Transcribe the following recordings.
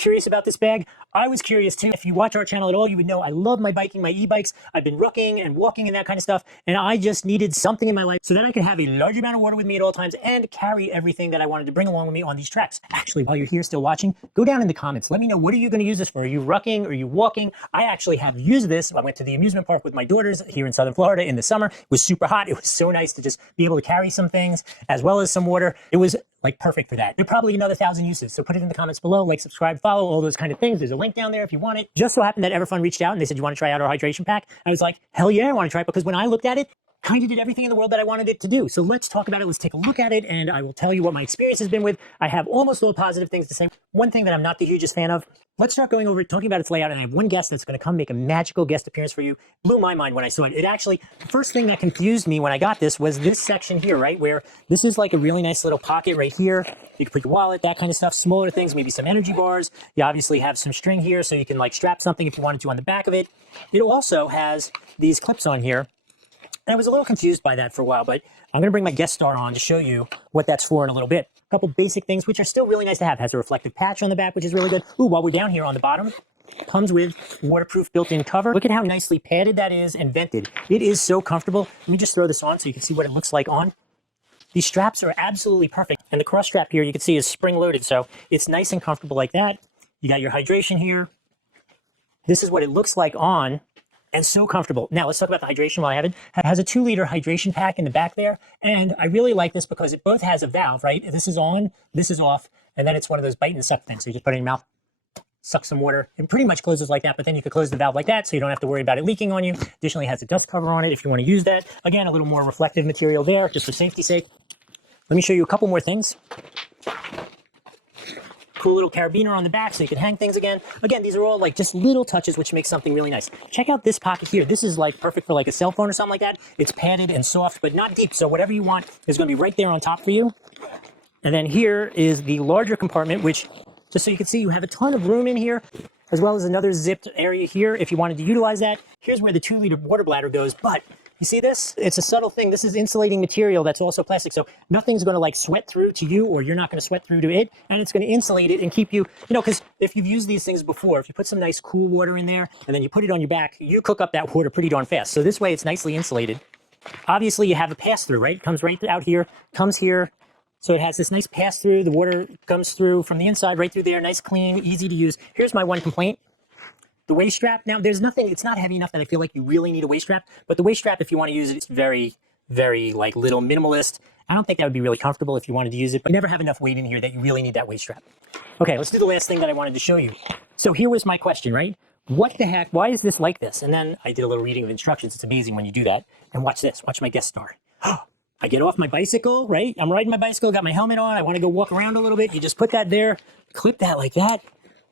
Curious about this bag? I was curious too. If you watch our channel at all, you would know I love my biking, my e-bikes. I've been rooking and walking and that kind of stuff, and I just needed something in my life so that I could have a large amount of water with me at all times and carry everything that I wanted to bring along with me on these treks. Actually, while you're here still watching, go down in the comments. Let me know, what are you going to use this for? Are you rucking? Are you walking? I actually have used this. I went to the amusement park with my daughters here in Southern Florida in the summer. It was super hot. It was so nice to just be able to carry some things as well as some water. It was like perfect for that. There are probably another 1,000 uses. So put it in the comments below, like, subscribe, follow, all those kind of things. There's a link down there if you want it. Just so happened that Everfun reached out and they said, you want to try out our hydration pack? I was like, hell yeah, I want to try it, because when I looked at it, kind of did everything in the world that I wanted it to do. So let's talk about it. Let's take a look at it, and I will tell you what my experience has been with. I have almost all positive things to say. One thing that I'm not the hugest fan of, let's start going over it, talking about its layout, and I have one guest that's going to come make a magical guest appearance for you. Blew my mind when I saw it. It actually, the first thing that confused me when I got this was this section here, right? Where this is like a really nice little pocket right here. You can put your wallet, that kind of stuff, smaller things, maybe some energy bars. You obviously have some string here, so you can like strap something if you wanted to on the back of it. It also has these clips on here. And I was a little confused by that for a while, but I'm going to bring my guest star on to show you what that's for in a little bit. A couple basic things, which are still really nice to have. It has a reflective patch on the back, which is really good. Ooh, while we're down here on the bottom, comes with waterproof built-in cover. Look at how nicely padded that is and vented. It is so comfortable. Let me just throw this on so you can see what it looks like on. These straps are absolutely perfect. And the cross strap here, you can see, is spring-loaded, so it's nice and comfortable like that. You got your hydration here. This is what it looks like on. And so comfortable. Now let's talk about the hydration while I have it. It has a 2-liter hydration pack in the back there. And I really like this because it both has a valve, right? This is on, this is off, and then it's one of those bite and suck things. So you just put it in your mouth, suck some water, and pretty much closes like that, but then you could close the valve like that so you don't have to worry about it leaking on you. Additionally, it has a dust cover on it if you want to use that. Again, a little more reflective material there, just for safety's sake. Let me show you a couple more things. Cool little carabiner on the back so you can hang things again. Again, these are all like just little touches which make something really nice. Check out this pocket here. This is like perfect for like a cell phone or something like that. It's padded and soft, but not deep. So whatever you want is going to be right there on top for you. And then here is the larger compartment, which, just so you can see, you have a ton of room in here, as well as another zipped area here if you wanted to utilize that. Here's where the 2-liter water bladder goes, but you see this? It's a subtle thing. This is insulating material that's also plastic, so nothing's going to like sweat through to you, or you're not going to sweat through to it, and it's going to insulate it and keep you, you know, because if you've used these things before, if you put some nice cool water in there and then you put it on your back, you cook up that water pretty darn fast. So this way it's nicely insulated. Obviously you have a pass-through, right? It comes right out here, comes here. So it has this nice pass-through. The water comes through from the inside right through there, nice, clean, easy to use. Here's my one complaint. The waist strap, now there's nothing, it's not heavy enough that I feel like you really need a waist strap, but the waist strap, if you want to use it, it's very, very like little minimalist. I don't think that would be really comfortable if you wanted to use it, but you never have enough weight in here that you really need that waist strap. Okay, let's do the last thing that I wanted to show you. So here was my question, right? What the heck, why is this like this? And then I did a little reading of instructions. It's amazing when you do that. And watch this, watch my guest star. I get off my bicycle, right? I'm riding my bicycle, got my helmet on. I want to go walk around a little bit. You just put that there, clip that like that.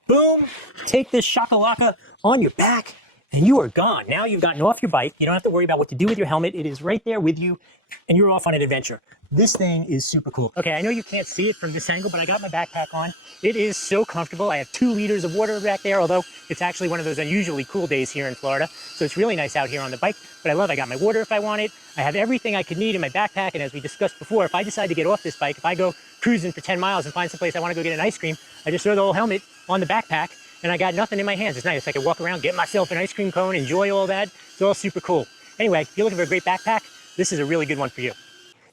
Boom, take this shakalaka on your back, and you are gone. Now you've gotten off your bike. You don't have to worry about what to do with your helmet. It is right there with you, and you're off on an adventure. This thing is super cool. Okay, I know you can't see it from this angle, but I got my backpack on. It is so comfortable. I have 2 liters of water back there, although it's actually one of those unusually cool days here in Florida, so it's really nice out here on the bike. But I got my water if I want it. I have everything I could need in my backpack, and as we discussed before, if I decide to get off this bike, if I go cruising for 10 miles and find someplace I want to go get an ice cream, I just throw the whole helmet on the backpack, and I got nothing in my hands. It's nice. I can walk around, get myself an ice cream cone, enjoy all that. It's all super cool. Anyway, if you're looking for a great backpack, this is a really good one for you.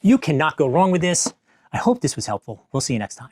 You cannot go wrong with this. I hope this was helpful. We'll see you next time.